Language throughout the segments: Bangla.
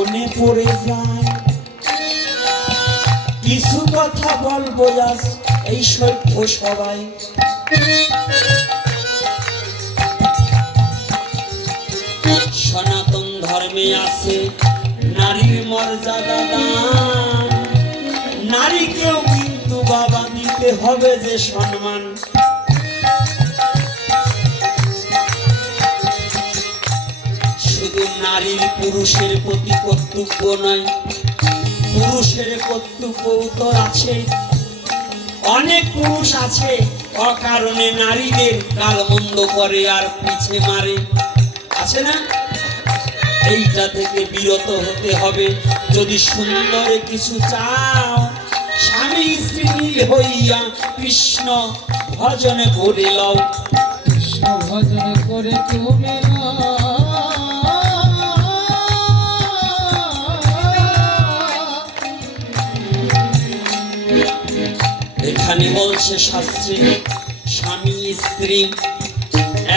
মনে পড়ে যায়। কিছু কথা বলবো আজ এই সভ্য সবাই। সনাতন ধর্মে আছে নারীর মর্যাদা দান, নারীকেও কিন্তু বাবা দিতে হবে যে সম্মান। শুধু নারীর পুরুষের প্রতি কর্তব্য নয়, পুরুষের কর্তব্য তো আছে। অনেক পুরুষ আছে অকারণে নারীদের গালমন্দ করে আর পিছে মারে, আছে না? এইটা থেকে বিরত হতে হবে। যদি সুন্দর কিছু চাও, স্বামী স্ত্রী মিল হইয়া কৃষ্ণ ভজনে করে লও। কৃষ্ণ ভজনে করে তুমি এখানে বলছে শাস্ত্রে, স্বামী স্ত্রী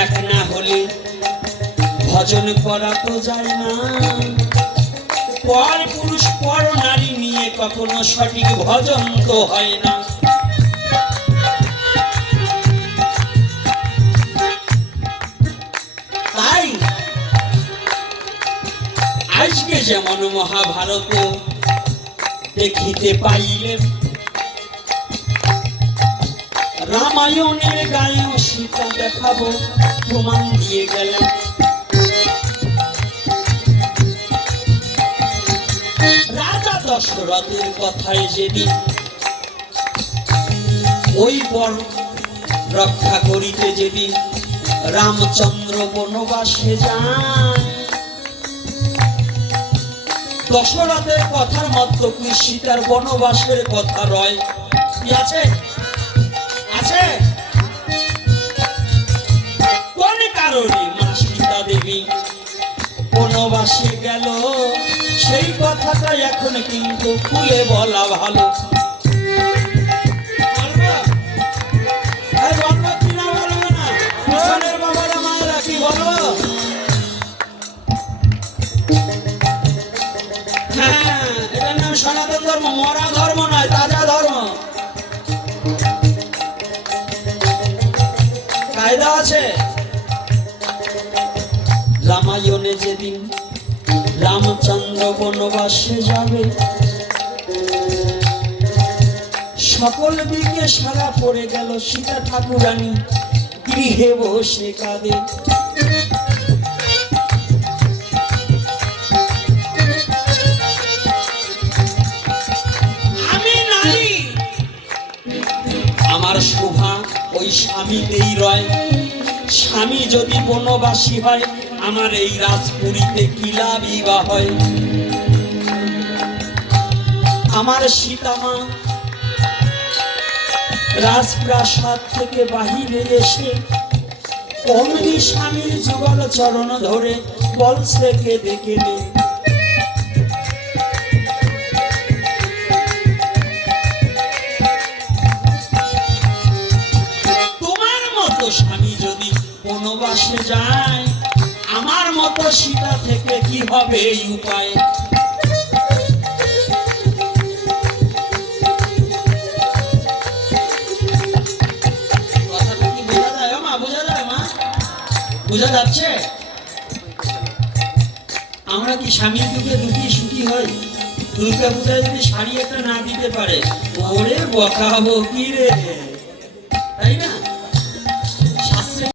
এক না হলে ভজন করা তো যায় না। পর পুরুষ পর নারী নিয়ে কখনো সঠিক ভজন তো হয় না। তাই আজকে যেমন মহাভারত দেখিতে পাইলে, রামায়ণের গায়ে সীতা দেখাবো প্রমাণ দিয়ে গেলেন। রাজা দশরথের কথায় যেদিন ওই বর রক্ষা করিতে যেদিন রামচন্দ্র বনবাসে যান, দশরথের কথার মতো কি সীতার বনবাসের কথা রয়? কি আছে? আছে? কোন কারণে মা সীতা দেবী বনবাসে গেল, সেই কথাটা এখন কিন্তু খুলে বলা ভালো। এটার নাম সনাতন ধর্ম, মরা ধর্ম নয়, তাজা ধর্ম। কায়দা আছে। রামায়ণে যেদিন রামচন্দ্র বনবাসে যাবে, সকল দিকে সারা পড়ে গেল। সীতা ঠাকুরানী গৃহে বসে কাঁদে। আমি নারী, আমার শোভা ওই স্বামীতেই রয়। স্বামী যদি বনবাসী হয়, আমার এই রাজপুরীতে কি লাভই বা হয়? আমার সীতামা রাজপ্রাসাদ থেকে বাহিরে এসে অমনি স্বামীর যুগল চরণ ধরে বলছে কেঁদে কেঁদে, তোমার মতো স্বামী যদি বনবাসে যায়, আমার মতো সীতা থেকে কি হবে এই উপায়? কথাটা কি বোঝা যায় মা? বোঝা যায় মা? বোঝা যাচ্ছে? আমরা কি স্বামীর দুঃখে দুঃখী সুখী হই? দুর্গা পূজায় যদি শাড়ি একটা না দিতে পারে, ওরে বকাবো কি রে, তাই না?